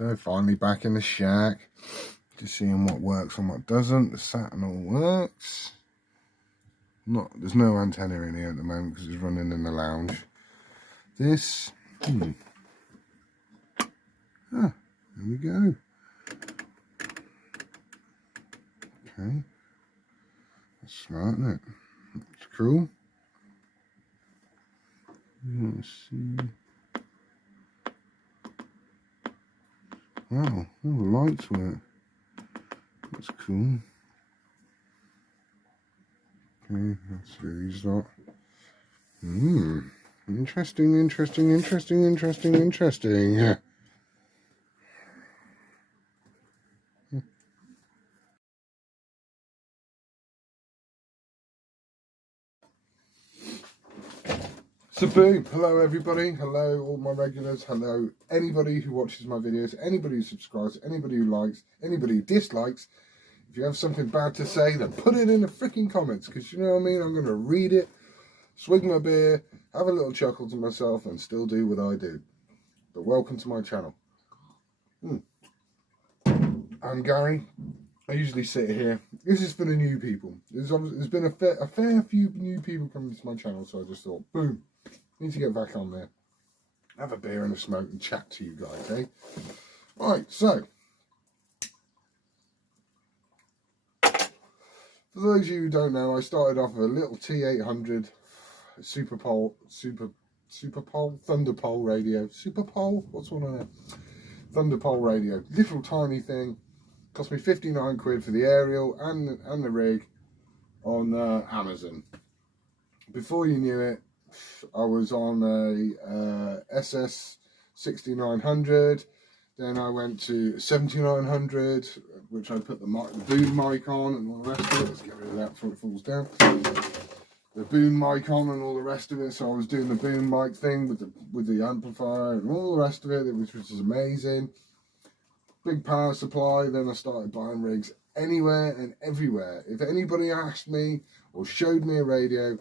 So finally back in the shack, just seeing what works and what doesn't. The Saturn all works. There's no antenna in here at the moment because it's running in the lounge. This, there we go. Okay, that's smart, isn't it? That's cool. Let's see. Wow, all the lights work. That's cool. Okay, let's see these lot. Interesting. So boom, hello everybody, hello all my regulars, hello anybody who watches my videos, anybody who subscribes, anybody who likes, anybody who dislikes. If you have something bad to say, then put it in the freaking comments, because you know what I mean, I'm going to read it, swig my beer, have a little chuckle to myself and still do what I do. But welcome to my channel. I'm Gary. I usually sit here. This is for the new people. There's been a fair few new people coming to my channel, so I just thought, boom, need to get back on there, have a beer and a smoke and chat to you guys, eh? Right, so for those of you who don't know, I started off with a little T800 Super Pole Thunder Pole radio. Super Pole? What's one of them? Thunder Pole radio. Little tiny thing. Cost me 59 quid for the aerial and the rig on Amazon. Before you knew it, I was on a SS 6900. Then I went to 7900, which I put the boom mic on and all the rest of it. Let's get rid of that before it falls down. The boom mic on and all the rest of it. So I was doing the boom mic thing with the amplifier and all the rest of it, which was amazing. Big power supply. Then I started buying rigs anywhere and everywhere. If anybody asked me or showed me a radio,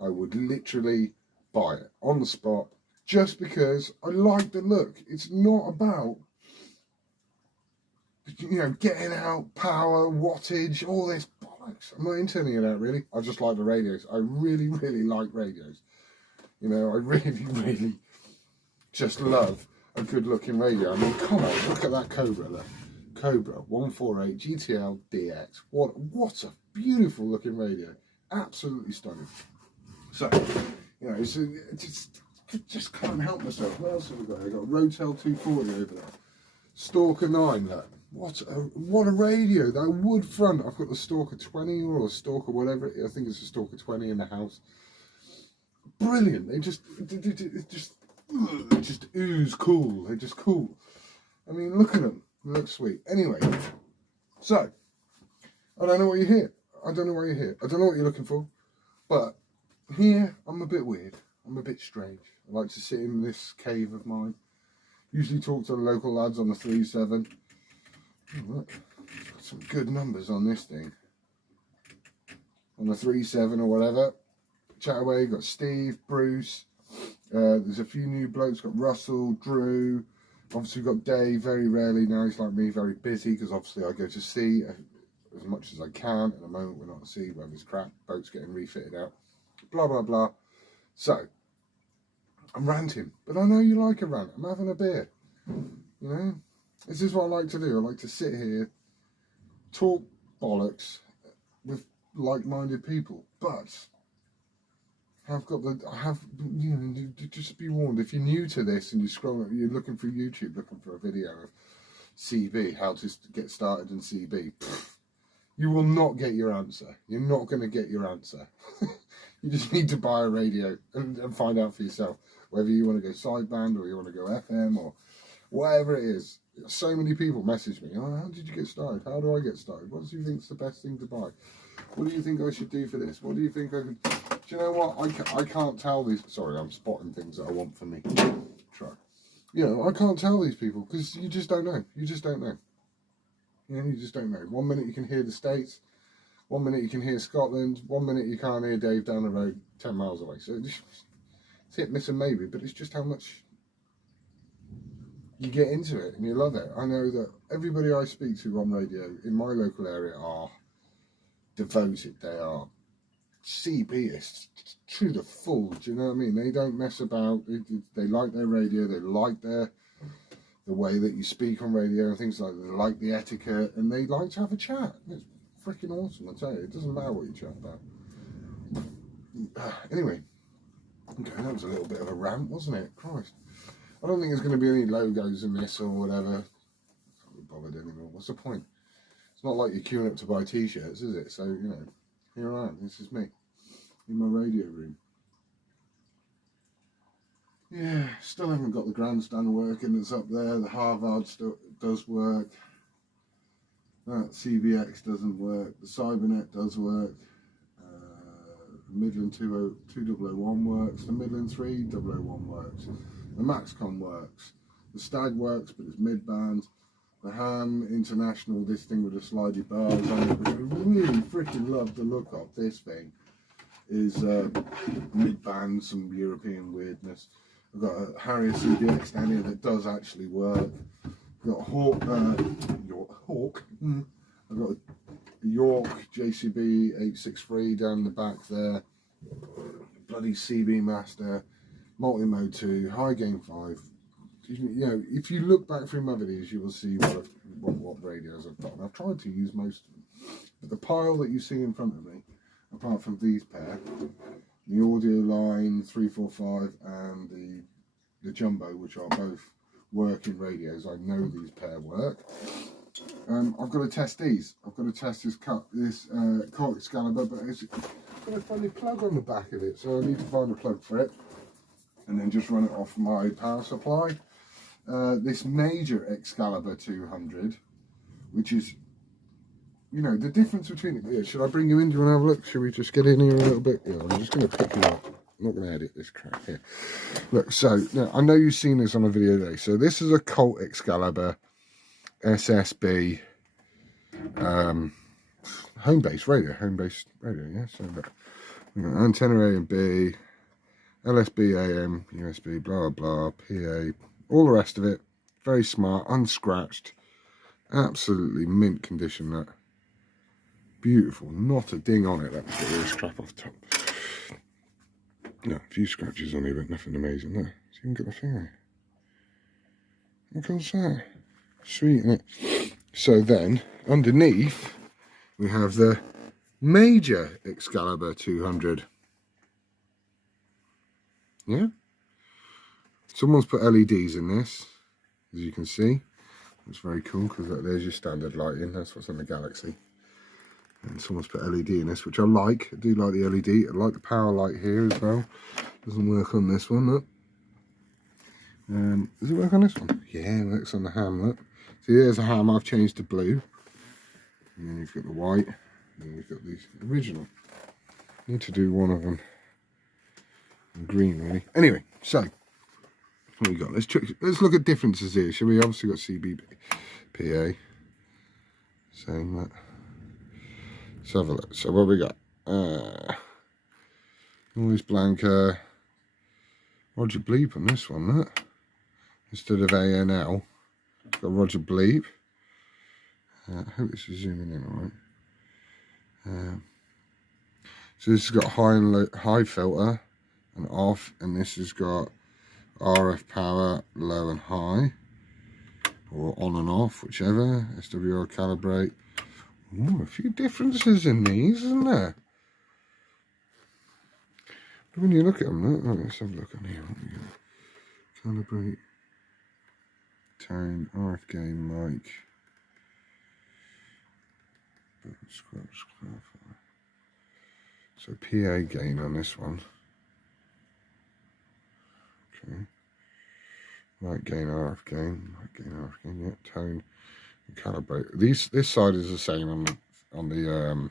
I would literally buy it on the spot, just because I like the look. It's not about, you know, getting out power, wattage, all this bollocks. I'm not into any of that, really. I just like the radios. I really like radios. You know, I really just love a good looking radio. I mean, come on, look at that Cobra there. Cobra 148 GTL DX. What a beautiful looking radio. Absolutely stunning. So, you know, just can't help myself. What else have we got? I've got a Rotel 240 over there. Stalker 9, look. What a radio. That wood front. I've got the Stalker 20 or a Stalker whatever. I think it's a Stalker 20 in the house. Brilliant. They just ooze cool. They're just cool. I mean, look at them. They look sweet. Anyway, so, I don't know what you hear. I don't know what you hear. I don't know what you're looking for. But here, I'm a bit weird. I'm a bit strange. I like to sit in this cave of mine. Usually talk to the local lads on the 3.7. Oh, look, got some good numbers on this thing. On the 3.7 or whatever. Chat away, got Steve, Bruce. There's a few new blokes. Got Russell, Drew. Obviously got Dave. Very rarely now. He's like me, very busy, because obviously I go to sea as much as I can. At the moment we're not at sea, weather's crap. Boat's getting refitted out. Blah blah blah. So I'm ranting, but I know you like a rant. I'm having a beer. You know, this is what I like to do. I like to sit here, talk bollocks with like-minded people, but you know, just be warned, if you're new to this and you're looking through YouTube, looking for a video of CB, how to get started in CB, you will not get your answer. You're not going to get your answer. You just need to buy a radio and find out for yourself whether you want to go sideband or you want to go FM or whatever it is. So many people message me, oh, how did you get started? How do I get started? What do you think is the best thing to buy? What do you think I should do for this? What do you think I could... Do you know what? I can't tell these... Sorry, I'm spotting things that I want for me. Try. You know, I can't tell these people because you just don't know. You just don't know. You know, you just don't know. 1 minute you can hear the States. 1 minute you can hear Scotland. 1 minute you can't hear Dave down the road 10 miles away. So it's hit, miss and maybe, but it's just how much you get into it and you love it. I know that everybody I speak to on radio in my local area are devoted. They are CBists to the full. Do you know what I mean? They don't mess about. They like their radio. They like the way that you speak on radio and things like that. They like the etiquette and they like to have a chat. It's freaking awesome, I tell you. It doesn't matter what you chat about. Anyway, okay, that was a little bit of a rant, wasn't it? Christ. I don't think there's going to be any logos in this or whatever. I can't be bothered anymore. What's the point? It's not like you're queuing up to buy t-shirts, is it? So, you know, here I am. This is me in my radio room. Yeah, still haven't got the grandstand working that's up there. The Harvard still does work. That CBX doesn't work. The Cybernet does work. Midland 2001 works. The Midland 3001 works. The Maxcom works. The Stag works, but it's mid-band. The Ham International, this thing with the slidey bars on it, which I really freaking love the look of. This thing is mid-band, some European weirdness. I've got a Harrier CBX down here that does actually work. I've got a Hawk. I've got a York JCB 863 down the back there. Bloody CB Master, Multi-Mode 2, High Gain 5. You know, if you look back through my videos, you will see what radios I've got. And I've tried to use most of them. But the pile that you see in front of me, apart from these pair, the Audio Line 345 and the Jumbo, which are both working radios. I know these pair work. I've got to test these. I've got to test this Colt Excalibur, but it's got a funny plug on the back of it, so I need to find a plug for it and then just run it off my power supply. This major Excalibur 200, which is, you know, the difference between it. Yeah, should I bring you in? Do you want to have a look? Should we just get in here a little bit? Yeah, I'm just going to pick you up. I'm not going to edit this crap here. Look, so now, I know you've seen this on a video today. So this is a Colt Excalibur SSB home-based radio, yeah. So look, we got antenna A and B, LSB AM, USB, blah blah, PA, all the rest of it. Very smart, unscratched, absolutely mint condition. That beautiful, not a ding on it. Let's get all this crap off the top. No, a few scratches on it, but nothing amazing. There, so you can get the finger. How cool's that? Sweet, isn't it? So then, underneath, we have the major Excalibur 200. Yeah? Someone's put LEDs in this, as you can see. It's very cool, because there's your standard lighting. That's what's on the Galaxy. And someone's put LED in this, which I like. I do like the LED. I like the power light here as well. Doesn't work on this one, look. Does it work on this one? Yeah, it works on the Ham, look. So there's a Ham, I've changed to blue. And then you've got the white. And then you've got the original. Need to do one of them in green, really. Anyway, so what we got? Let's look at differences here. Shall we? Obviously got CBPA. Same that. Let's have a look. So what we got? Noise blanker. Roger Bleep on this one, look. Instead of ANL. Got Roger Bleep. I hope this is zooming in alright. So this has got high filter and off, and this has got RF power low and high, or on and off, whichever. SWR calibrate. Ooh, a few differences in these, isn't there? But when you look at them, look, let's have a look on here. What we got? Calibrate, tone, RF gain, mic. So PA gain on this one. Okay. Mic gain, RF gain, yeah. Tone and calibrate. This side is the same on the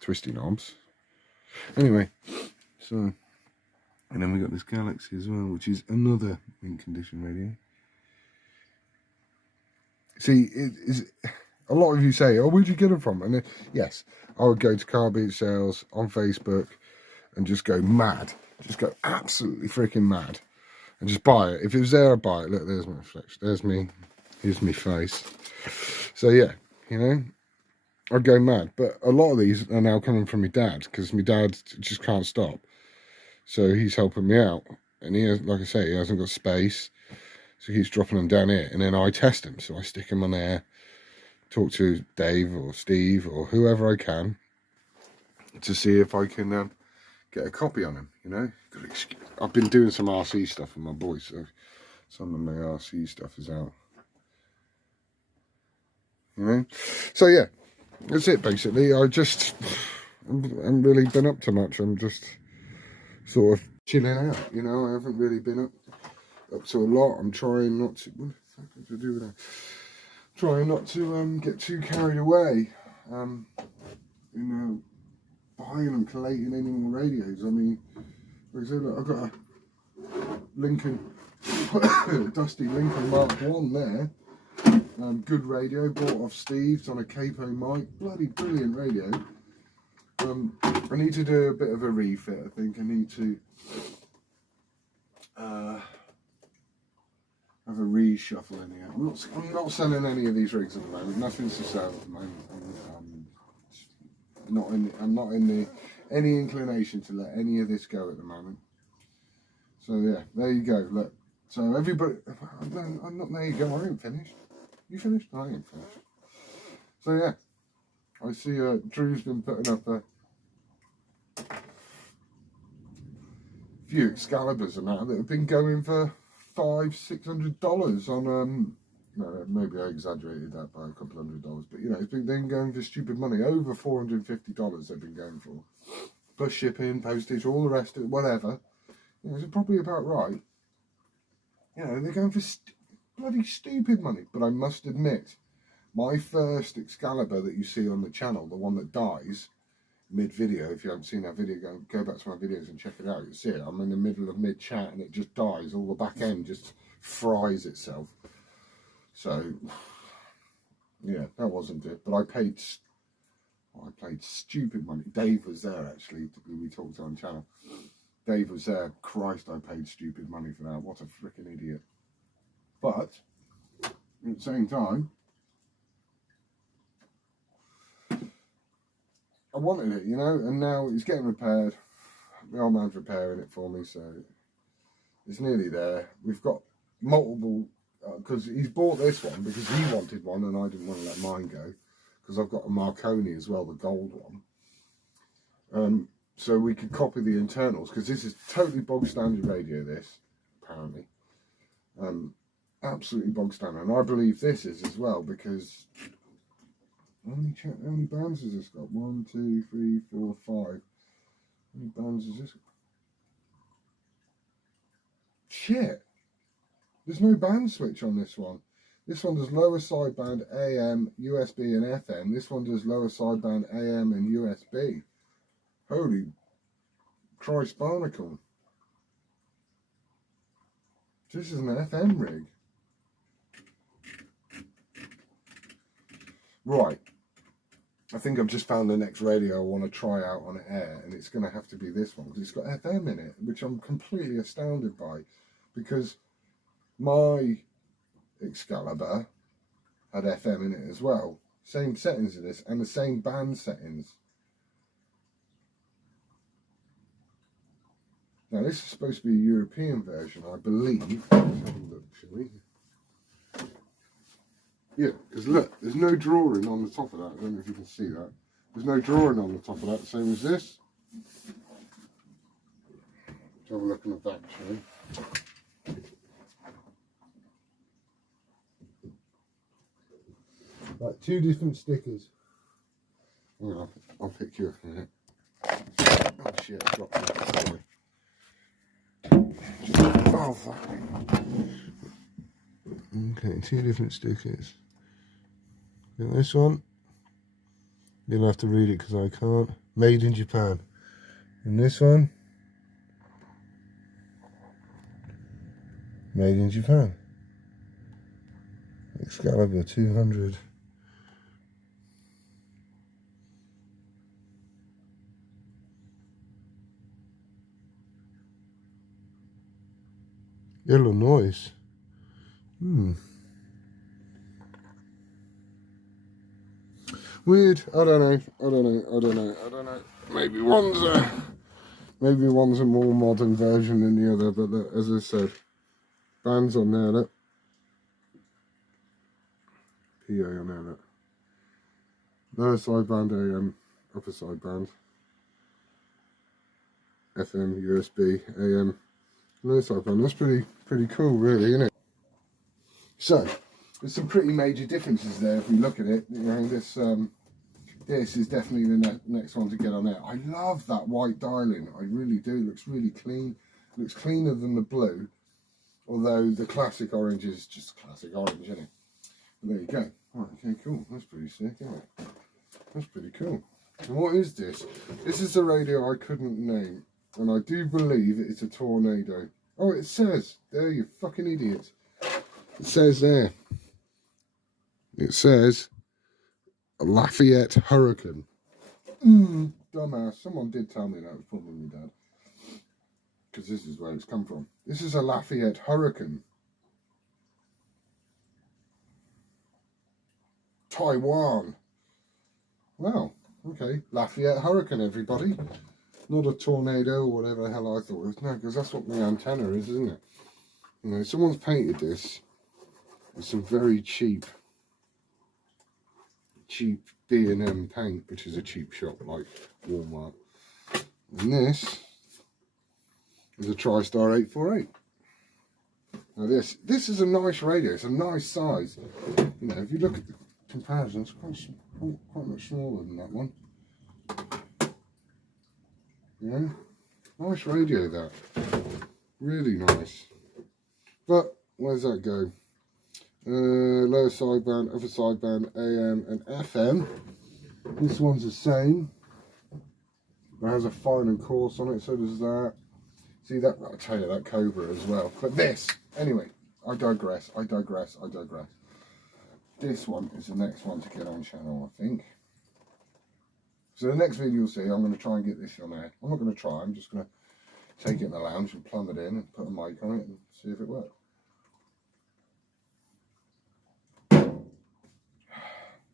twisty knobs. Anyway, so. And then we got this Galaxy as well, which is another mint condition radio. See, a lot of you say, oh, where'd you get them from? And yes, I would go to car boot sales on Facebook and just go mad. Just go absolutely freaking mad. and just buy it. If it was there, I'd buy it. Look, there's my reflection. There's me. Here's my face. So yeah, you know, I'd go mad. But a lot of these are now coming from my dad, because my dad just can't stop. So he's helping me out. And he has, like I say, he hasn't got space. So he keeps dropping them down here. And then I test them. So I stick them on there, talk to Dave or Steve or whoever I can to see if I can get a copy on him, you know. I've been doing some RC stuff with my boys, so some of my RC stuff is out, you know. So yeah, that's it basically. I haven't really been up to much. I'm just sort of chilling out, you know. I haven't really been up to a lot. I'm trying not to. What the fuck did I do with that? Trying not to get too carried away. You know, buying and collating any more radios. I mean, like I said, look, I've got a Lincoln, dusty Lincoln Mark 1 there. Good radio, bought off Steve's on a Capo mic. Bloody brilliant radio. I need to do a bit of a refit, I think. I need to have a reshuffle in here. I'm not selling any of these rigs at the moment. Nothing's to sell at the moment. I'm not in any inclination to let any of this go at the moment. So yeah, there you go. Look, so everybody, I'm not. There you go. I ain't finished. You finished? I ain't finished. So yeah, I see Drew's been putting up a few Excaliburs and that have been going for $500-600 on maybe I exaggerated that by a couple $100, but you know, it's been going for stupid money. Over $450 they've been going for, plus shipping, postage, all the rest of it, whatever. You know, it's probably about right. You know, they're going for bloody stupid money. But I must admit, my first Excalibur that you see on the channel, the one that dies mid-video, if you haven't seen that video, go back to my videos and check it out. You'll see it. I'm in the middle of mid-chat and it just dies. All the back end just fries itself. So, yeah, that wasn't it. But I paid stupid money. Dave was there, actually. We talked on the channel. Dave was there. Christ, I paid stupid money for that. What a freaking idiot. But, at the same time, I wanted it, you know, and now it's getting repaired. The old man's repairing it for me, so it's nearly there. We've got multiple, because he's bought this one because he wanted one and I didn't want to let mine go, because I've got a Marconi as well, the gold one. So we could copy the internals, because this is totally bog standard radio, this, apparently. Absolutely bog standard, and I believe this is as well, because how many bands has this got? 1, 2, 3, 4, 5. How many bands is this? Shit! There's no band switch on this one. This one does lower sideband AM, USB and FM. This one does lower sideband AM and USB. Holy Christ barnacle. This is an FM rig. Right. I think I've just found the next radio I want to try out on air, and it's going to have to be this one, because it's got FM in it, which I'm completely astounded by, because my Excalibur had FM in it as well. Same settings as this, and the same band settings. Now this is supposed to be a European version, I believe. Let's have a look, shall we? Yeah, because look, there's no drawing on the top of that. I don't know if you can see that. There's no drawing on the top of that, same as this. Let's have a look on the back, shall we? Right, 2 different stickers. I'll pick you up in a minute. Oh shit, I dropped it. Sorry. Oh fuck. Okay, 2 different stickers. Got this one. You'll have to read it because I can't. Made in Japan. And this one. Made in Japan. Excalibur 200. Illinois. Weird. I don't know. Maybe one's a more modern version than the other, but look, as I said, bands on there, look. PA on there, look. Lower sideband AM, upper sideband. FM, USB, AM, lower sideband. That's pretty cool, really, isn't it? So, there's some pretty major differences there if we look at it. You know, this is definitely the next one to get on there. I love that white dialing. I really do. It looks really clean. It looks cleaner than the blue. Although the classic orange is just classic orange, isn't it? But there you go. Right, okay, cool. That's pretty sick, isn't it? That's pretty cool. And what is this? This is a radio I couldn't name. And I do believe it's a Tornado. Oh, it says. There, you fucking idiots. It says there. It says Lafayette Hurricane. Dumbass. Someone did tell me that. It was probably my dad. Because this is where it's come from. This is a Lafayette Hurricane. Taiwan. Wow. Okay. Lafayette Hurricane, everybody. Not a tornado or whatever the hell I thought it was. No, because that's what my antenna is, isn't it? You know, someone's painted this with some very cheap B&M paint, which is a cheap shop like Walmart. And this is a TriStar 848. Now this is a nice radio. It's a nice size. You know, if you look at the comparison, it's quite much smaller than that one. You know, nice radio that. Really nice. But where's that go? Lower sideband, upper sideband, AM and FM. This one's the same. It has a fine and coarse on it, so does that. See that? I'll tell you, that Cobra as well. But this, anyway, I digress. This one is the next one to get on channel, I think. So the next video you'll see, I'm going to try and get this on there. I'm not going to try, I'm just going to take it in the lounge and plumb it in and put a mic on it and see if it works.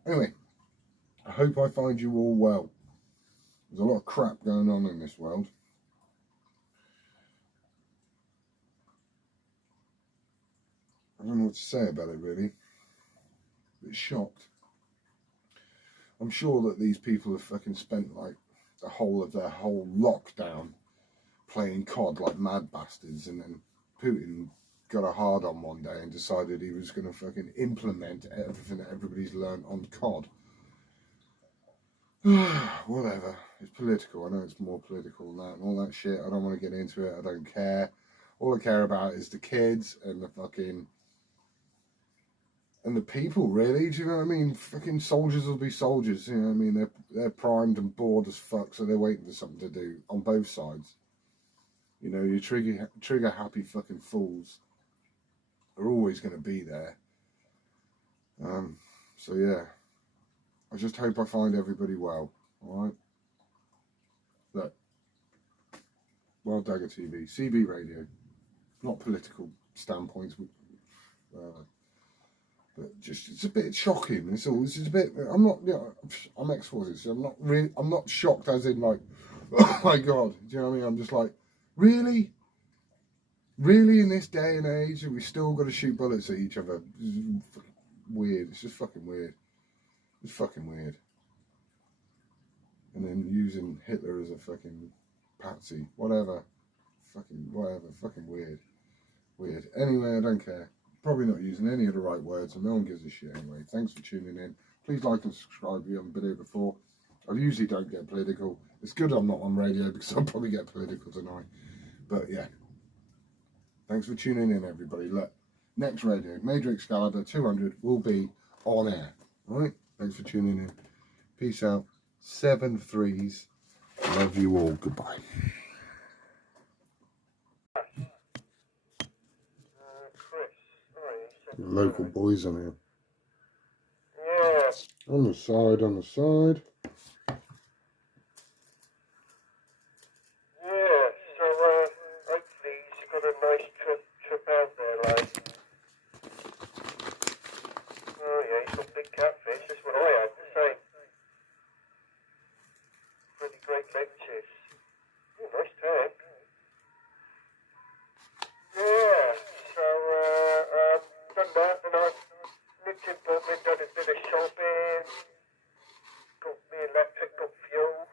Anyway, I hope I find you all well. There's a lot of crap going on in this world. I don't know what to say about it, really. A bit shocked. I'm sure that these people have fucking spent like the whole of their whole lockdown playing COD like mad bastards, and then Putin got a hard on one day and decided he was going to fucking implement everything that everybody's learned on COD. Whatever. It's political. I know it's more political than that and all that shit. I don't want to get into it. I don't care. All I care about is the kids and the fucking... and the people, really. Do you know what I mean? Fucking soldiers will be soldiers. You know what I mean? They're primed and bored as fuck, so they're waiting for something to do on both sides. You know, you trigger happy fucking fools are always going to be there. So yeah, I just hope I find everybody well. All right. Look, Wild Dagger TV, CB Radio, not political standpoints. But just, it's a bit shocking. It's a bit. I'm not. You know, I'm ex-forces. So I'm not shocked as in like, oh my god. Do you know what I mean? I'm just like, really, in this day and age, we still got to shoot bullets at each other. It's weird. It's just fucking weird. It's fucking weird. And then using Hitler as a fucking patsy, whatever. Fucking whatever. Fucking weird. Weird. Anyway, I don't care. Probably not using any of the right words, and no one gives a shit anyway. Thanks for tuning in. Please like and subscribe if you haven't been here before. I usually don't get political. It's good I'm not on radio because I'll probably get political tonight. But yeah. Thanks for tuning in, everybody. Look, next radio, Major Excalibur 200 will be on air. Alright? Thanks for tuning in. Peace out. 7 3s. Love you all. Goodbye. Local boys on here. Yeah. On the side. Yeah, so hopefully you got a nice trip out up and done a bit of shopping. Got me electric, got fuel.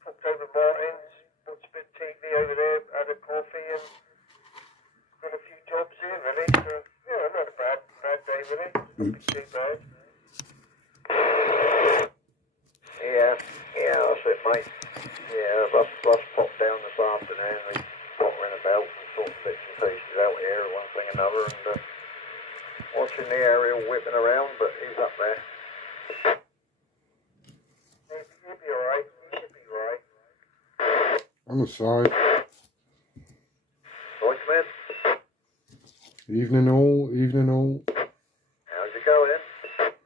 Popped over Martin's, watched a bit of TV over there, had a coffee and got a few jobs here really. So, yeah, not a bad day really. Nothing too bad. Yeah, that's it, mate. Yeah, Russ popped down this afternoon. We pottering about and sorting bits and pieces out here, one thing and another, and watching the aerial whipping around, but he's up there. He'll be alright. He should be alright. On the side. Right, man. Evening all, evening all. How's it going?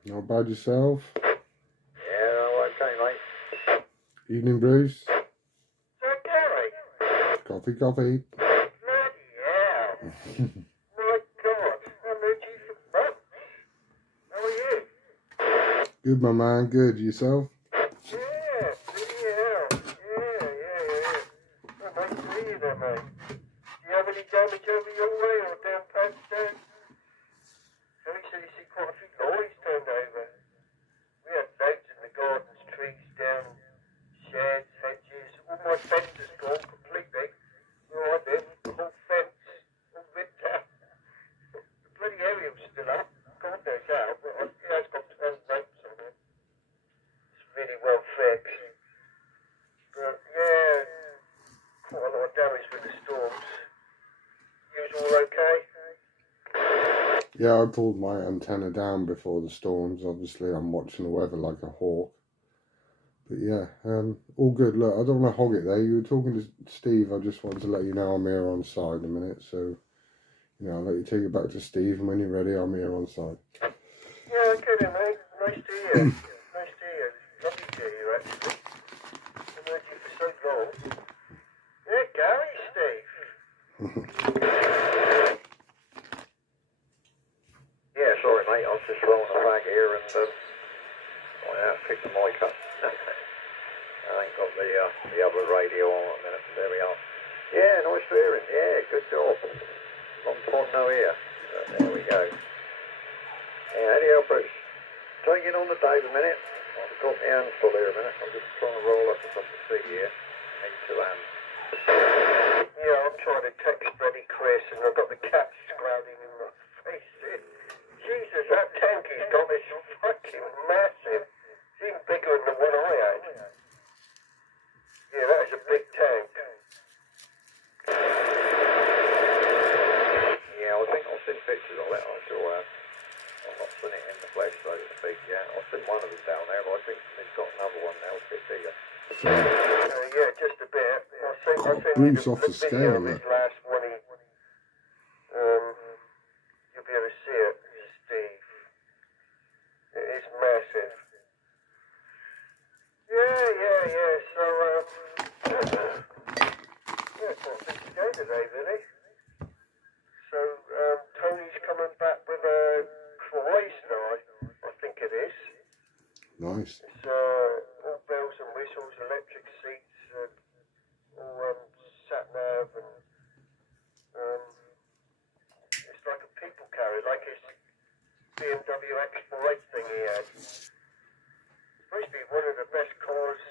Not bad yourself? Yeah, okay, mate. Evening, Bruce. So, Gary. Coffee, coffee. Bloody hell. My God. I heard you for months. How are you? Good, my man, good. Yourself? Yeah, bloody hell. Yeah. Oh, nice to hear you there, mate. Do you have any damage over your way or down past there? Harry said he seen quite a few lorries turned over. We had loads in the gardens, trees down, sheds, hedges. All my fences gone completely. Where I live, the whole fence, all ripped out. The bloody aerial's still up. God knows how, but it has got 12 ropes on it. It's really well fixed. But yeah, quite a lot of damage with the storms. You was all okay? Yeah, I pulled my antenna down before the storms. Obviously, I'm watching the weather like a hawk. But yeah, all good. Look, I don't want to hog it there. You were talking to Steve. I just wanted to let you know I'm here on side in a minute. So, I'll let you take it back to Steve. And when you're ready, I'm here on side. Yeah, okay then, mate. Nice to hear you. Nice to hear you. Lovely to hear you, actually. I've known you for so long. Yeah, Gary, Steve. Yeah, sorry, mate. I was just rolling a flag here and picked the mic up. I ain't got the other radio on at the minute. There we are. Yeah, nice hearing. Yeah, good job. Long time no ear. There we go. Yeah, anyhow, Bruce. Taking on the day a minute. I've got my hands full here a minute. I'm just trying to roll up across the sea here. Need two hands. Yeah, I'm trying to text Freddie Chris and I've got the cat scrouting in my face. Jesus, that tank he's got is fucking massive. It's even bigger than the one I had. Yeah, that is a big tank. Yeah, I think I've seen pictures of it. I've not seen it in the flesh, so to speak, yet. I've seen one of them down there, but I think he's got another one now, a bit bigger. Yeah, just a bit. I've seen Bruce off the scale, of his last one. You'll be able to see it, Steve. It is massive. Yeah. So, yeah, it's not a big day today, really. So, Tony's coming back with a Chrysler, I think it is. Nice. It's all bells and whistles, electric seats, all sat-nav, and it's like a people carrier, like his BMW X5 thing he had. It's supposed to be one of the best cars,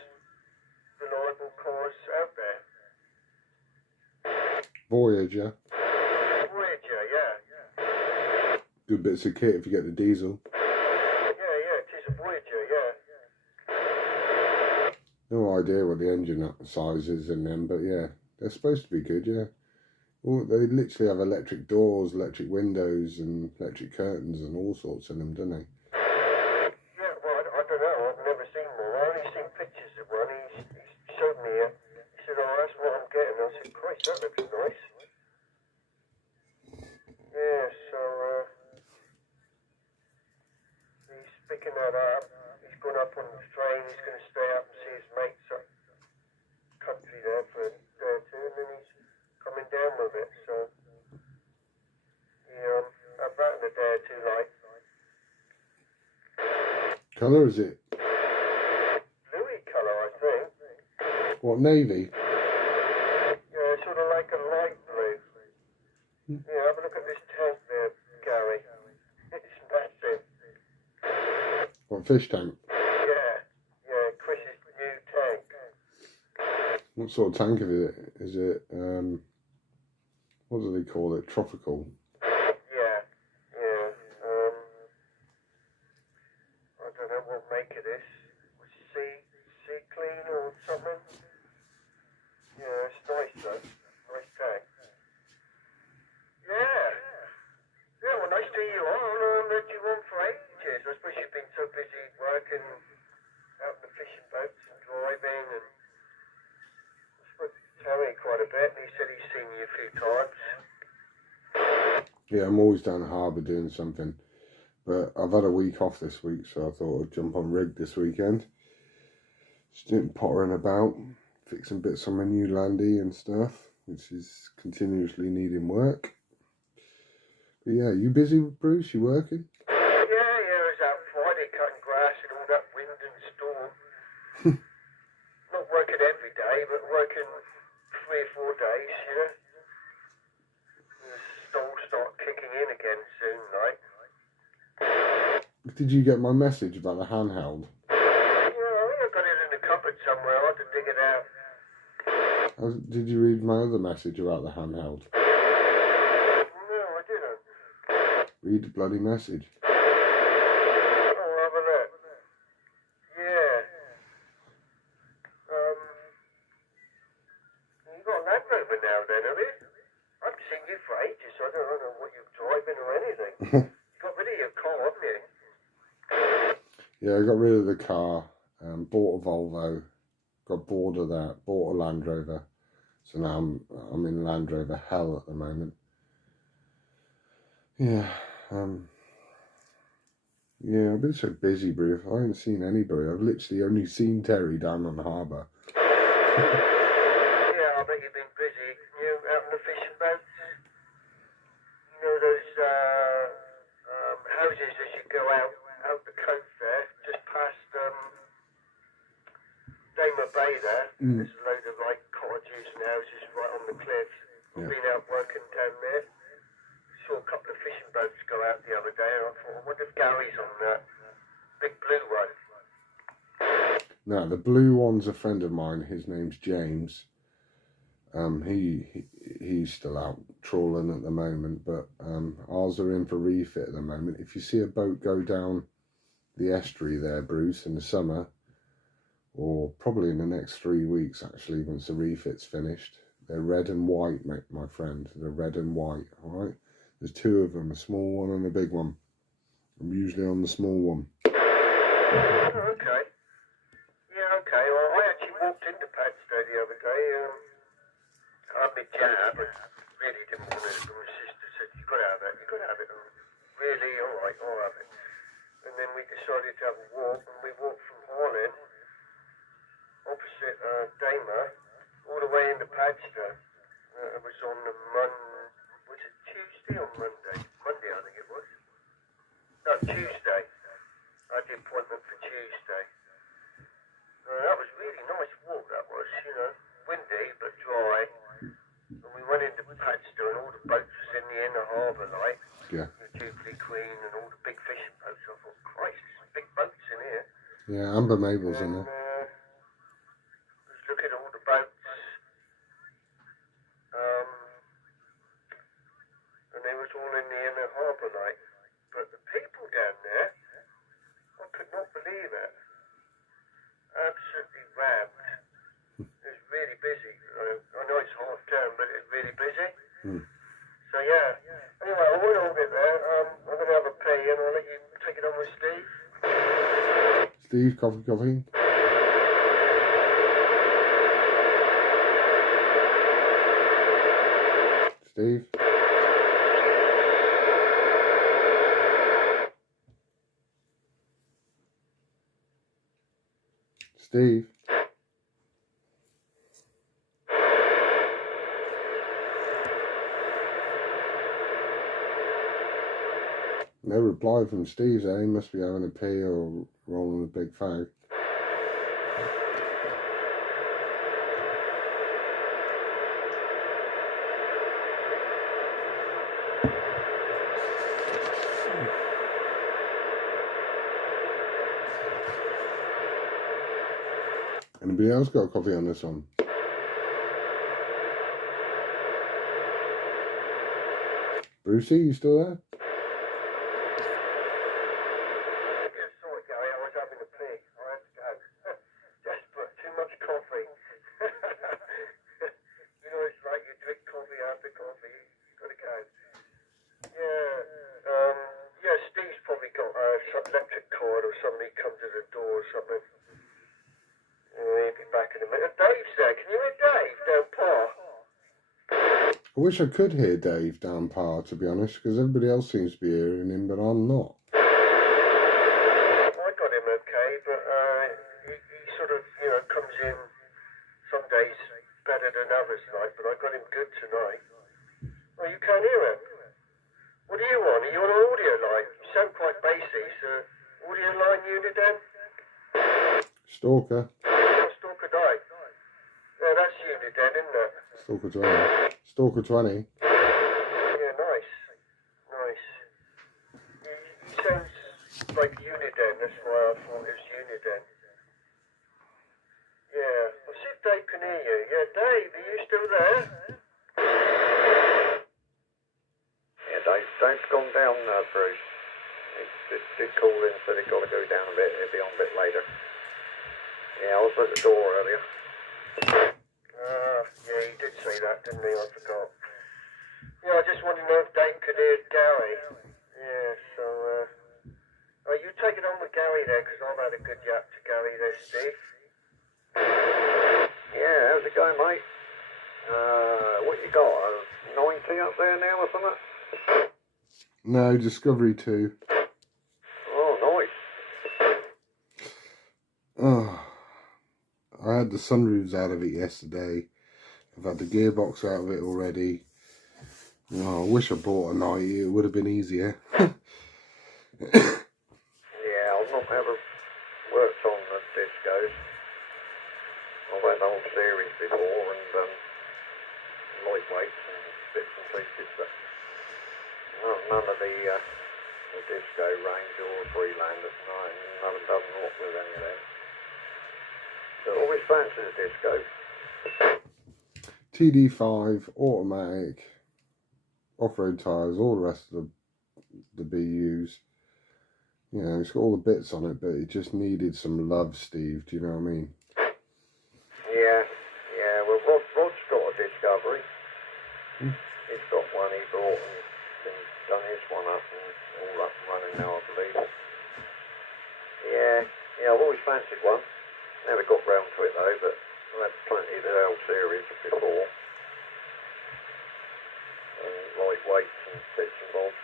reliable cars out there. Voyager. Voyager, yeah. Good bits of kit if you get the diesel. Yeah, it is a Voyager, yeah. No idea what the engine size is in them, but yeah, they're supposed to be good, yeah. Well, they literally have electric doors, electric windows, and electric curtains and all sorts in them, don't they? Yeah, well, I don't know. I've never seen one. I only seen pictures of one. He showed me it. He said, oh, that's what I'm getting. I said, Christ, that looks nice. Yeah, so, he's picking that up. He's gone up on the train. He's going to stay up and see his mates up country there for a day or two, and then he's coming down with it, so I've that in a day or two, like. Colour is it? Bluey colour, I think. What, navy? Yeah, sort of like a light blue. Yeah, have a look at this tank there, Gary. It's massive. fish tank. Yeah, Chris's new tank. What sort of tank is it? Is it, what do they call it? Tropical? Yeah. I don't know what make it is. Sea clean or something? Yeah, it's nice though. Nice tank. Yeah, well, nice to you on. I've had you on for ages. I suppose you've been so busy working out in the fishing boats and driving, and I spoke to Terry quite a bit, and he said he's seen you a few times. Yeah, I'm always down the harbour doing something. But I've had a week off this week, so I thought I'd jump on rig this weekend. Just doing pottering about, fixing bits on my new landy and stuff, which is continuously needing work. But yeah, you busy, Bruce? You working? Yeah, I was out Friday cutting grass in all that wind and storm. Not working every day, but working 3 or 4 days, you know. The storm start kicking in again soon, like. Did you get my message about the handheld? Yeah, I think I got it in the cupboard somewhere. I'll have to dig it out. Did you read my other message about the handheld? No, I didn't. Read the bloody message. Oh, I'll have a look. Yeah. You got a Land Rover now then, have you? I haven't seen you for ages, so I don't know what you're driving or anything. You got rid of your car, haven't you? Yeah, I got rid of the car, bought a Volvo, got bored of that, bought a Land Rover. So now I'm in Land Rover hell at the moment. Yeah, yeah, I've been so busy, Bruce. I haven't seen anybody. I've literally only seen Terry down on the harbour. Yeah, I bet you've been busy. You out on the fishing boats? You know those houses as you go out the coast there, just past Damer Bay there. There's a load of like cottages and houses right on the cliff. I've been out working down there. Saw a couple of fishing boats go out the other day, and I thought, I wonder if Gary's on that big blue one. No, the blue one's a friend of mine. His name's James. He's still out trawling at the moment, but ours are in for refit at the moment. If you see a boat go down the estuary there, Bruce, in the summer, or probably in the next 3 weeks actually, once the refit's finished, they're red and white, mate, my friend. They're red and white, all right? There's 2 of them, a small one and a big one. I'm usually on the small one. Oh, okay. Yeah, okay. Well, I actually walked into Padstow the other day. I had my jab and really didn't want it. My sister said, you've got to have it. You've got to have it. Really? All right, I'll have it. And then we decided to have a walk, and we walked from Harlan, opposite Damer, all the way into Padstow. It was on the was it Tuesday or Monday? Monday, I think it was. No, Tuesday. I had the appointment for Tuesday. That was really nice walk, that was, you know. Windy, but dry. And we went into Padstow, and all the boats was in the inner harbour, like. Yeah. The Jubilee Queen and all the big fishing boats. I thought, Christ, there's big boats in here. Yeah, Amber Mabel's in there. Just look at all the boats. And they was all in the inner harbour, like. But the people down there, I could not believe it. Absolutely rammed. It was really busy. I know it's half term, but it's really busy. So yeah. Anyway, I went over there. I'm going to have a pee, and I'll let you take it on with Steve. Steve, coffee. Steve. Steve. No reply from Steve there. He must be having a pee or rolling a big fag. Anybody else got a copy on this one? Brucey, you still there? Yeah, sorry, Gary, I was having a pee. I had to go. Desperate, too much coffee. You know, it's like you drink coffee after coffee. You've got to go. Yeah, Steve's probably got some electric cord or somebody come to the door or something. He'll be back in a minute. Dave's there. Can you hear Dave down par? I wish I could hear Dave down par, to be honest, because everybody else seems to be hearing him, but I'm not. I got him okay, but he sort of, you know, comes in some days better than others, like, but I got him good tonight. Oh, you can't hear him? What are you on? Are you on an audio line? You sound quite bassy, so audio line unit then? Stalker. Oh, Stalker died. Yeah, that's unit then, isn't it? Stalker 20. Stalker 20. Yeah, nice. Nice. He sounds like Uniden, that's why I thought it was Uniden. Yeah, I'll see if Dave can hear you. Yeah, Dave, are you still there? Yeah, Dave's gone down, Bruce. He did call in, said he'd got to go down a bit. He'll be on a bit later. Yeah, I was at the door earlier. Yeah, he did say that, didn't he? I forgot. Yeah, I just wanted to know if Dave could hear Gary. Yeah, so, you take it on with Gary there, because I've had a good yap to Gary there, Steve. Yeah, how's it going, mate? What you got? 90 up there now or something? No, Discovery 2. Oh, nice. Oh, I had the sunroofs out of it yesterday. I've had the gearbox out of it already. Oh, I wish I bought a 90, it would have been easier. Yeah, I've not ever worked on the discos. I've had the whole series before and lightweights and bits and pieces, but none of the disco range or Freelanders. No, I haven't done naught with any of them. So always fancied a disco. TD5, automatic, off-road tyres, all the rest of the BUs. You know, it's got all the bits on it, but it just needed some love, Steve. Do you know what I mean? Yeah. Well, Rod's got a Discovery. He's got one he bought and done his one up and all up and running now, I believe. Yeah, I've always fancied one. Never got round to it though, but I've had plenty of the old series before. And lightweights and bits and bobs.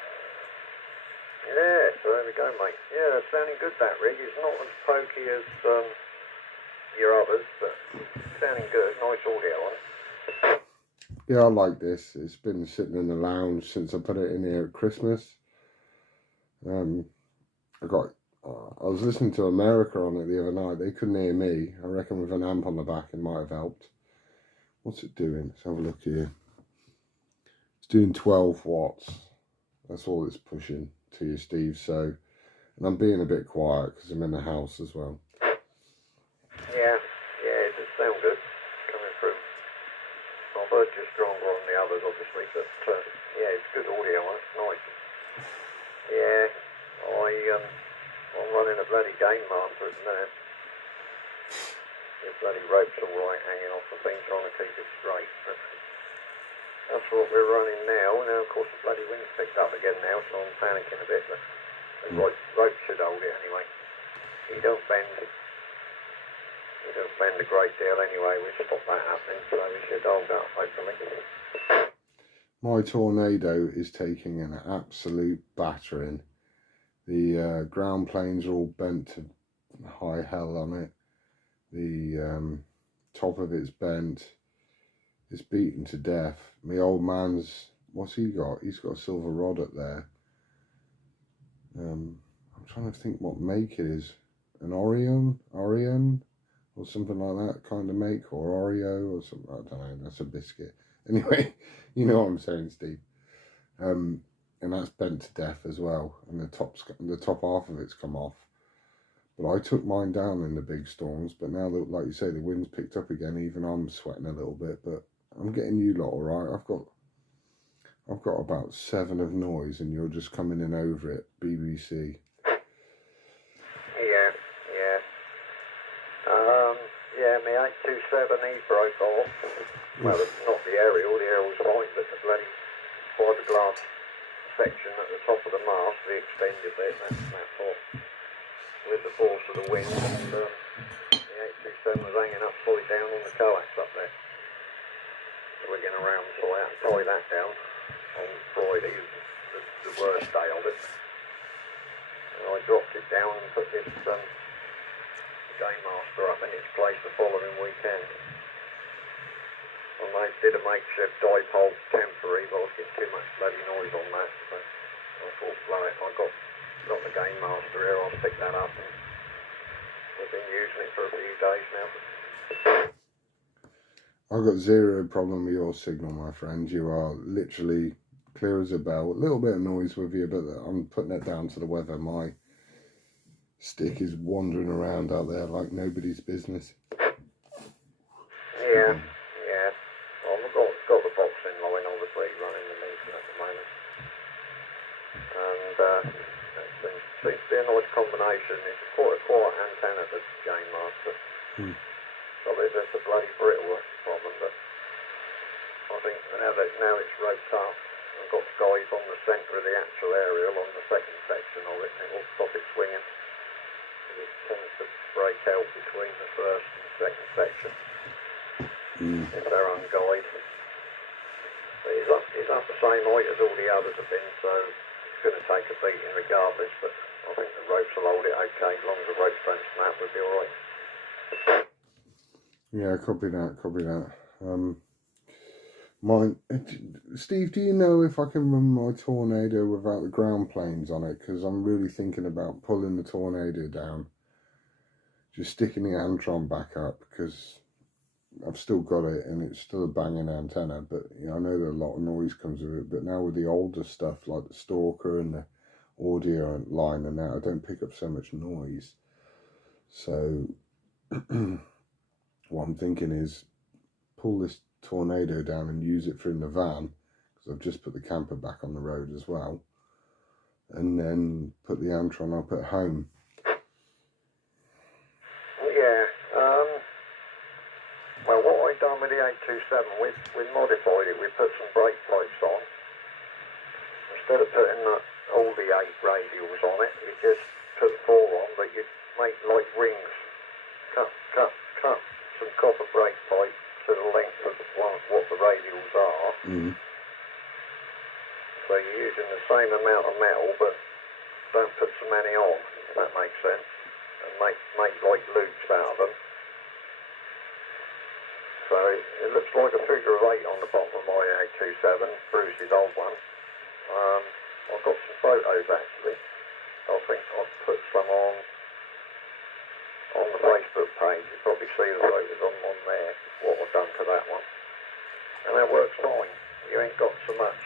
Yeah, so there we go, mate. Yeah, it's sounding good, that rig. It's not as pokey as your others, but sounding good. Nice audio on it. Yeah, I like this. It's been sitting in the lounge since I put it in here at Christmas. I was listening to America on it the other night. They couldn't hear me. I reckon with an amp on the back it might have helped. What's it doing? Let's have a look here. It's doing 12 watts. That's all it's pushing to you, Steve. So, and I'm being a bit quiet because I'm in the house as well. Yeah, it does sound good coming through. I've heard you stronger on the others, obviously, but yeah, it's good audio on it. Nice. Yeah, I'm running a bloody Game Master at the minute. The bloody rope's all right hanging off the thing, trying to keep it straight. But that's what we're running now. Now, of course, the bloody wind's picked up again now, so I'm panicking a bit. But the rope should hold it anyway. He don't bend a great deal anyway. We stop that happening, so we should hold up, hopefully. My Tornado is taking an absolute battering. The ground planes are all bent to high hell on it. The top of it's bent. It's beaten to death. My old man's, what's he got? He's got a silver rod up there. I'm trying to think what make it is. An Orion, or something like that kind of make, or Oreo, or something. I don't know. That's a biscuit. Anyway, you know what I'm saying, Steve. And that's bent to death as well, and the top half of it's come off. But I took mine down in the big storms, but now that, like you say, the wind's picked up again, even I'm sweating a little bit, but I'm getting you lot all right. I've got about 7 of noise, and you're just coming in over it, BBC. Yeah. Yeah, my 827, he broke off. Well, not the aerial's fine, but the bloody fiberglass section at the top of the mast, the extended bit, that's off with the force of the wind, and the 827 was hanging upside down on the coax up there. So we're going around and tie that down on Friday, the worst day of it. And I dropped it down and put this game master up in its place the following weekend. And I did a makeshift dipole temporary, but I was getting too much bloody noise on that, so I thought, blow it, I got the game master here, I'll pick that up, and we've been using it for a few days now. I've got zero problem with your signal, my friend. You are literally clear as a bell. A little bit of noise with you, but I'm putting it down to the weather. My stick is wandering around out there like nobody's business. Yeah. Well, I've got the box in line, obviously, running the meter at the moment. And it seems to be a nice combination. It's quite a quiet antenna, the Game Master. Probably just a bloody brittle problem, but I think now it's roped up, I've got guys on the centre of the actual aerial on the second section of it, and it will stop it swinging. It tends to break out between the first and second section if they're unguided. But he's up the same height as all the others have been, so it's going to take a beating regardless, but I think the ropes will hold it okay. As long as the ropes don't snap, we'll be alright. Yeah, copy that. Steve, do you know if I can run my Tornado without the ground planes on it? Because I'm really thinking about pulling the Tornado down, just sticking the Antron back up, because I've still got it and it's still a banging antenna, but you know, I know that a lot of noise comes with it. But now with the older stuff like the Stalker and the audio line and that, I don't pick up so much noise. So what I'm thinking is pull this Tornado down and use it for in the van, because I've just put the camper back on the road as well, and then put the Antron up at home. Yeah, well, what I've done with the 827, we modified it. We put some brake pipes on. Instead of putting all the 8 radials on it, you just put 4 on, but you make like rings. Cut some copper brake pipe to the length of what the radials are. So you're using the same amount of metal, but don't put so many on, if that makes sense. And make like loops out of them. So it looks like a figure of 8 on the bottom of my 827, Bruce's old one. I've got some photos actually. I think I've put some on the Facebook page. You probably see the photos on there, what I've done to that one. And that works fine. You ain't got so much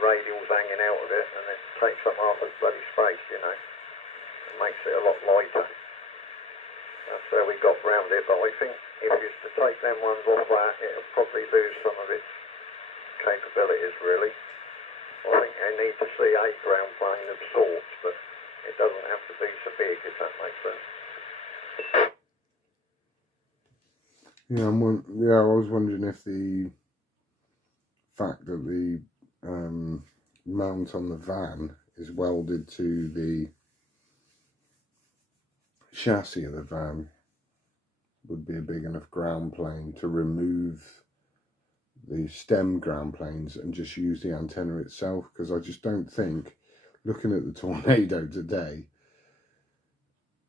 radials hanging out of it, and it takes up half the bloody space, you know. It makes it a lot lighter. That's how we got round it, but I think if you was to take them ones off that, it'll probably lose some of its capabilities, really. I think they need to see a ground plane of sorts, but it doesn't have to be so big, if that makes sense. Yeah, I was wondering if the fact that the mount on the van is welded to the chassis of the van would be a big enough ground plane to remove the stem ground planes and just use the antenna itself, because I just don't think, looking at the Tornado today,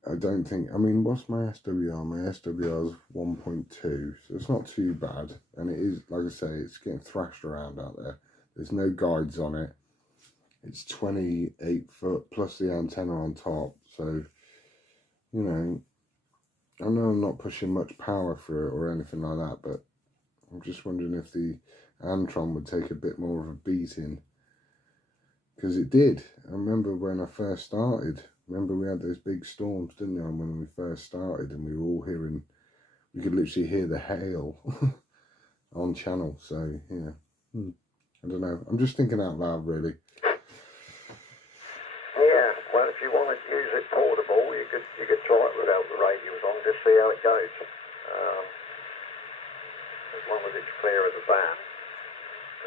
I don't think, I mean, what's my SWR? My SWR is 1.2, so it's not too bad, and it is, like I say, it's getting thrashed around out there. There's no guides on it. It's 28 foot plus the antenna on top, so, you know I'm not pushing much power through it or anything like that, but I'm just wondering if the Antron would take a bit more of a beating, because it did. I remember when I first started Remember we had those big storms, didn't we, when we first started, and we were all hearing, we could literally hear the hail on channel. So yeah, I don't know. I'm just thinking out loud, really. Yeah, well, if you want to use it portable, you could try it without the radios on, just see how it goes. As long as it's clear of the van.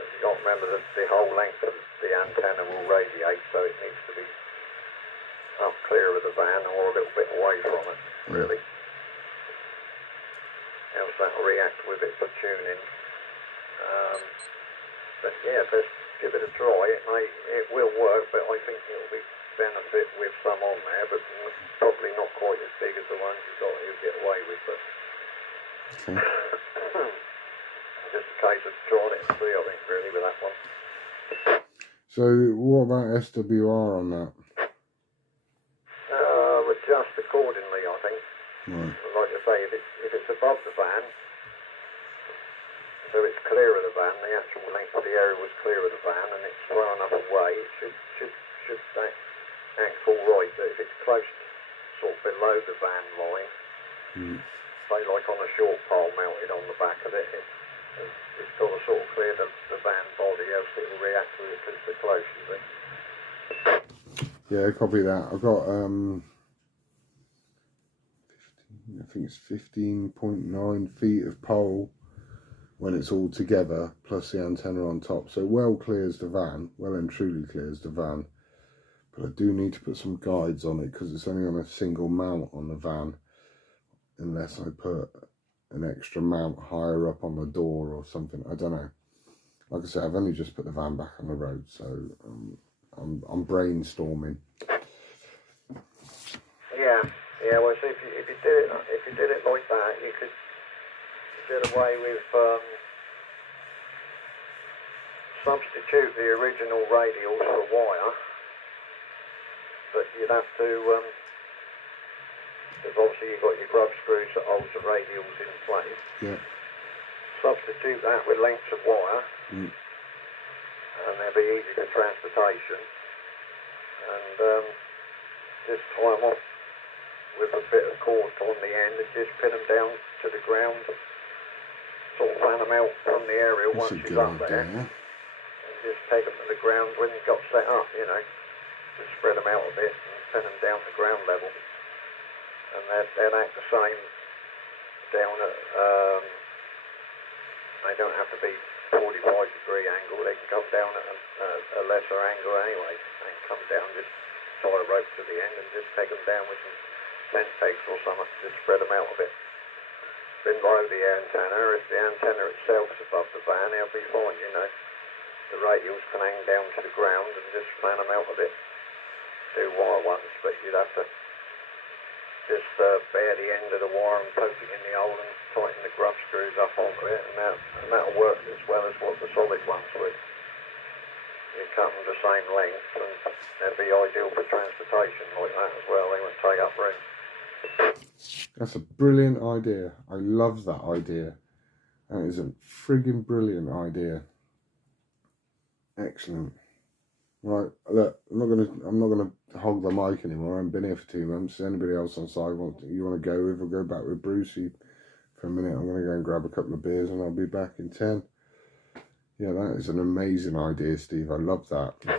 You got to remember that the whole length of the antenna will radiate, so it needs to be up clear of the van or a little bit away from it, really. Else that'll react with it for tuning. But yeah, just give it a try. It will work, but I think it'll be benefit with some on there, but probably not quite as big as the ones you get away with. But just a case of trying it and see, I think, really, with that one. So what about SWR on that? Adjust accordingly, I think. Right. Like I say, if it's above the van, so it's clear of the van, the actual length of the area was clear of the van, and it's far enough away, it should act all right. But if it's close, sort of below the van line, say like on a short pole mounted on the back of it, it's got to sort of clear the van body, else it will react with it because it's close, you see. Yeah, copy that. I've got I think it's 15.9 feet of pole when it's all together, plus the antenna on top. So well clears the van, well and truly clears the van. But I do need to put some guides on it because it's only on a single mount on the van, unless I put an extra mount higher up on the door or something. I don't know. Like I said, I've only just put the van back on the road, so I'm brainstorming. Yeah. Well, see, if you did it like that, you could get away with substitute the original radials for wire, but you'd have to. Because obviously you've got your grub screws that hold the radials in place. Yeah. Substitute that with lengths of wire, and they'll be easy for transportation. And just tie them off with a bit of cord on the end and just pin them down to the ground. Sort of plan them out from the aerial once you've up there. And just peg them to the ground when you've got set up, you know. Just spread them out a bit and pin them down to ground level. And they'll act the same down at, they don't have to be 45-degree angle, they can come down at a lesser angle anyway. They can come down, just tie a rope to the end and just peg them down with some tent pegs or something, just spread them out a bit. Below the antenna, if the antenna itself's above the van, they'll be fine, you know. The radials can hang down to the ground and just plan them out a bit. Do wire ones, but you'd have to just bare the end of the wire and poke it in the hole and tighten the grub screws up onto it, and that'll work as well as what the solid ones would. You cut them the same length, and they'd be ideal for transportation like that as well. They won't take up room. That's a brilliant idea. I love that idea. That is a friggin' brilliant idea. Excellent. Right, look, I'm not gonna hog the mic anymore. I haven't been here for 2 months. Anybody else on site you want to go with? I'll go back with Brucey for a minute. I'm gonna go and grab a couple of beers and I'll be back in 10. Yeah, that is an amazing idea, Steve. I love that. Yeah,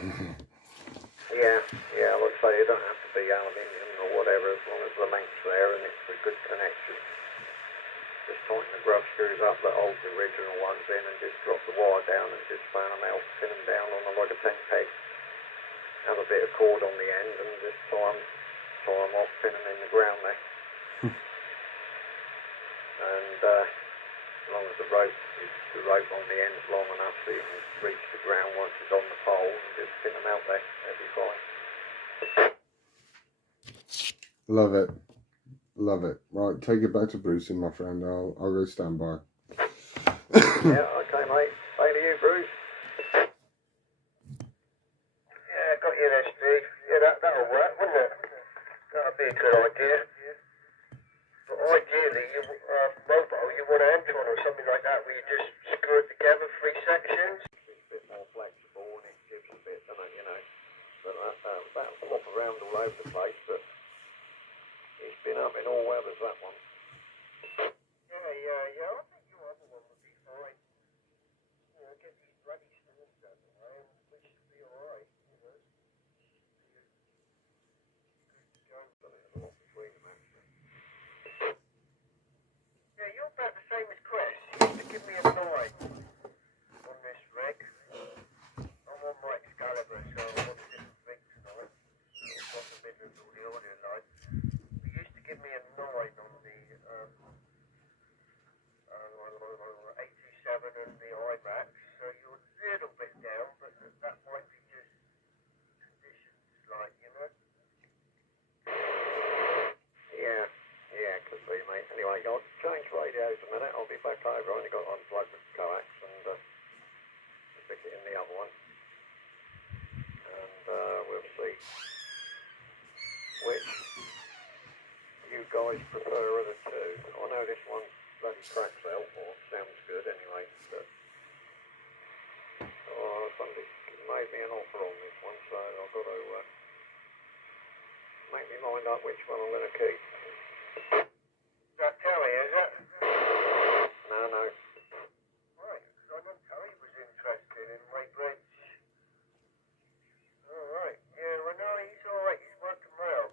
like I say, it don't have to be aluminium or whatever, as long as the length's there and it's a good connection. Just tighten the grub screws up that hold the original ones in and just drop the wire down and just fan them out, pin them down on like a tent peg. Have a bit of cord on the end and just tie them off, pin them in the ground there. And as long as the rope on the end's long enough so you can reach the ground once it's on the pole and just pin them out there, that'll be fine. Love it. Love it. Right, take it back to Brucey, my friend. I'll go stand by. Yeah, okay, mate. Hey to you, Bruce. Yeah, got you there, Steve. Yeah, that'll work, wouldn't it? That'll be a good idea. But ideally, mobile, you want an Antron or something like that where you just screw it together, 3 sections. It's a bit more flexible and it gives a bit, doesn't it, you know? But that'll flop around all over the place, but in all weathers, that one. Yeah, I think your other one would be fine. You know, get these bloody storms out of the way and we should be alright, you know. But there's a lot between them, actually. Yeah, you're about the same as Chris. You used to give me a 9 on this rig. I'm on my Excalibur, so I'm on a different rig tonight. Across the Midlands, all the audio line. You used to give me a 9 on the 827 and the IMAX, so you're a little bit down, but that might be just conditions, like, you know. Yeah, could be, mate. Anyway, I'll change radios a minute. I'll be back over. I only got to unplug the coax and stick it in the other one. And we'll see which you guys prefer of the two. I know this one bloody cracks out, or sounds good anyway, but somebody made me an offer on this one, so I've got to make me mind up which one I'm going to keep. Is that Terry, is it? No. Right, because I know Terry was interested in Weybridge. Alright, yeah, well no, he's alright, he's working well.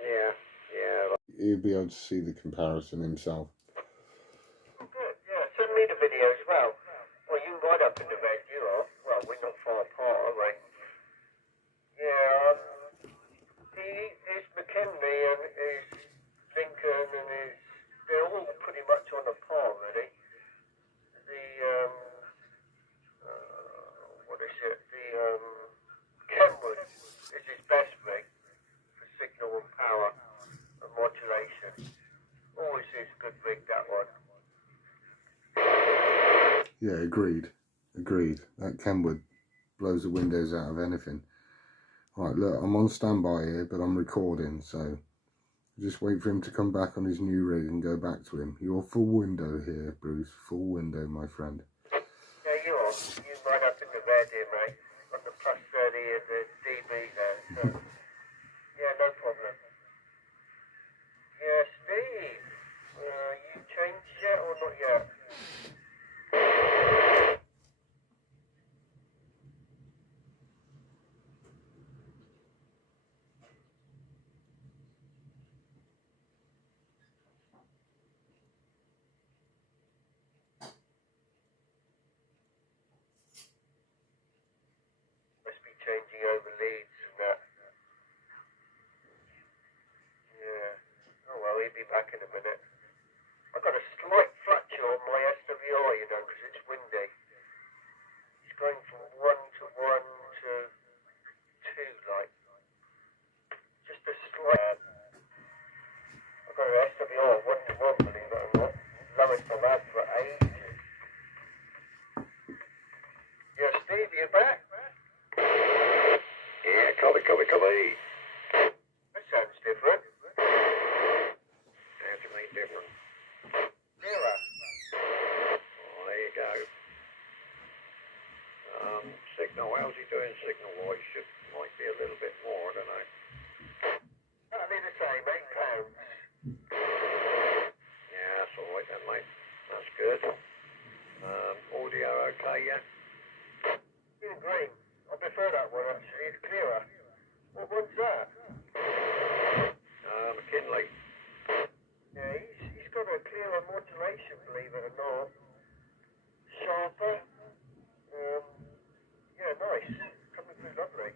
Yeah. He'll be able to see the comparison himself. Oh good, yeah, send me the video as well. Well, you right up in the bed, you are. Well, we're not far apart, are we? Yeah, his McKinley and his Lincoln and they're all pretty much on the par, really. The, what is it? The, Kenwood is his best rig for signal and power and modulation. Always is a good rig, that one. Yeah, agreed. That Kenwood blows the windows out of anything. Right, look, I'm on standby here, but I'm recording, so just wait for him to come back on his new rig and go back to him. You're full window here, Bruce. Full window, my friend. Yeah, you are. You right up in the bed here, mate. On the plus 30 and the DB there, so. Yeah, no problem. Yeah, Steve. You changed yet or not yet? Must be changing over leads and that. Yeah. Oh well, he'll be back in a minute. I've got a slight fracture on my SWR, you know, because it's windy. It's going from 1 to 1 to 2, like. Just a slight. I've got an SWR 1 to 1, believe it or not. Lowest I've had for ages. Yeah, Steve, you back? Yeah, copy. That sounds different. How do you mean different? Nearer. Oh, there you go. Signal, how's he doing signal-wise? Might be a little bit more, I don't know. That'll be the same, £8. Yeah, that's alright then, mate. That's good. Audio okay, yeah? In green. I prefer that one, actually. It's clearer. What one's that? McKinley. Yeah, he's got a clearer modulation, believe it or not. Sharper. Yeah, nice. Coming through lovely.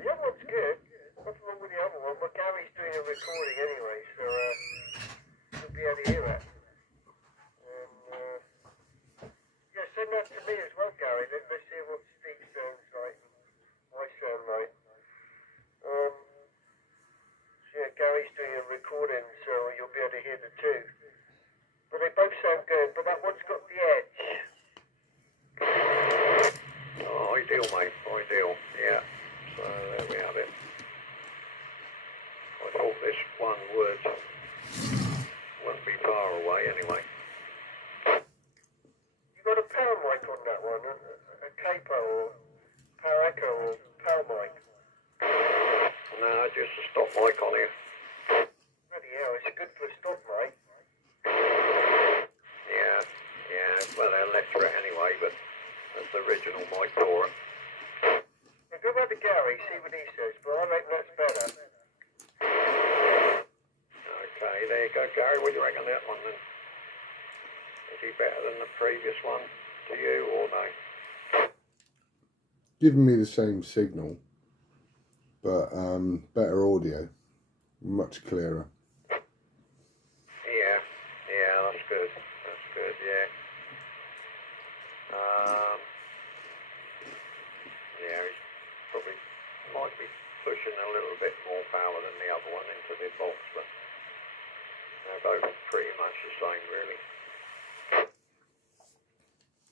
The other one's good. Nothing wrong with the other one, but Gary's doing a recording anyway, so you'll be able to hear it. Yeah, send that to me as well, Gary. Let's hear what Steve sounds like and I sound like. Yeah, Gary's doing a recording, so you'll be able to hear the two. But they both sound good, but that one's got the edge. Oh, ideal, mate. Ideal. Yeah. So there we have it. I thought this one wouldn't be far away anyway. You got a power mic on that one, a capo or power echo or power mic? No, mic on here. Bloody hell, it's good for a stop, mate. Yeah, well, they'll lecture it anyway, but that's the original mic for it. Now go back to Gary, see what he says, but I reckon that's better. Okay, there you go, Gary. What do you reckon of that one then? Is he better than the previous one to you or no? Giving me the same signal, but better audio, much clearer. Yeah, that's good. That's good, yeah. Yeah, he's probably might be pushing a little bit more power than the other one into the box, but they're both pretty much the same, really.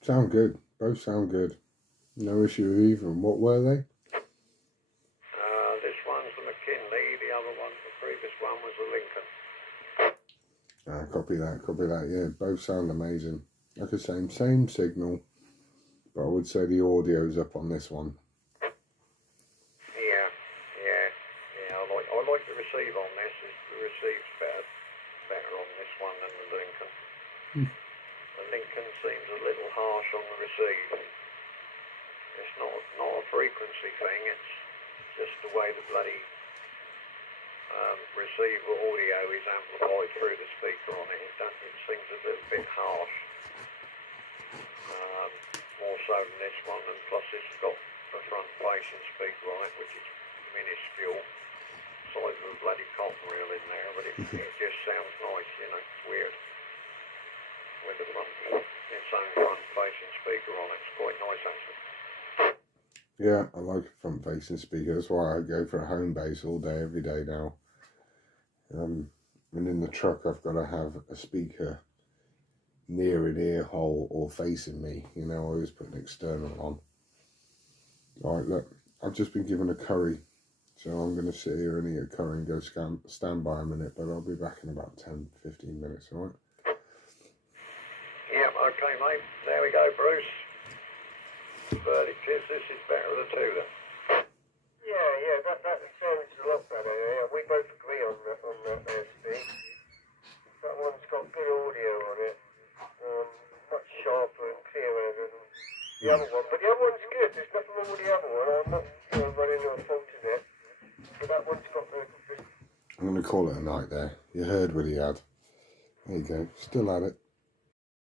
Sound good. Both sound good. No issue with either. And what were they? This one's the McKinley, the other one, the previous one was the Lincoln. Copy that. Yeah, both sound amazing. Like I say, same signal, but I would say the audio's up on this one. Yeah. I like the receive on this. The receive's better on this one than the Lincoln. The Lincoln seems a little harsh on the receive. It's not a frequency thing. It's just the way the bloody receiver audio is amplified through the speaker on it. It seems a little bit harsh. More so than this one, and plus it's got a front-facing speaker on it, which is minuscule, size of a bloody cotton reel in there, but it just sounds nice, you know. It's weird with its own front-facing speaker on it. It's quite nice actually. Yeah, I like a front-facing speaker. That's why I go for a home base all day, every day now. And in the truck, I've got to have a speaker near an ear hole or facing me. You know, I always put an external on. Alright, look, I've just been given a curry, so I'm going to sit here and eat a curry and go stand by a minute, but I'll be back in about 10-15 minutes, alright? Yeah, okay mate, there we go, Bruce. Verdict is this is better of the two then. Yeah, that sounds a lot better. Yeah, we both agree on that there, Steve. That one's got good audio on it. Much sharper and clearer than the other one. But the other one's good. There's nothing wrong with the other one. I'm not running a fault in it. But that one's got very good. I'm going to call it a night there. You heard what he had. There you go. Still at it.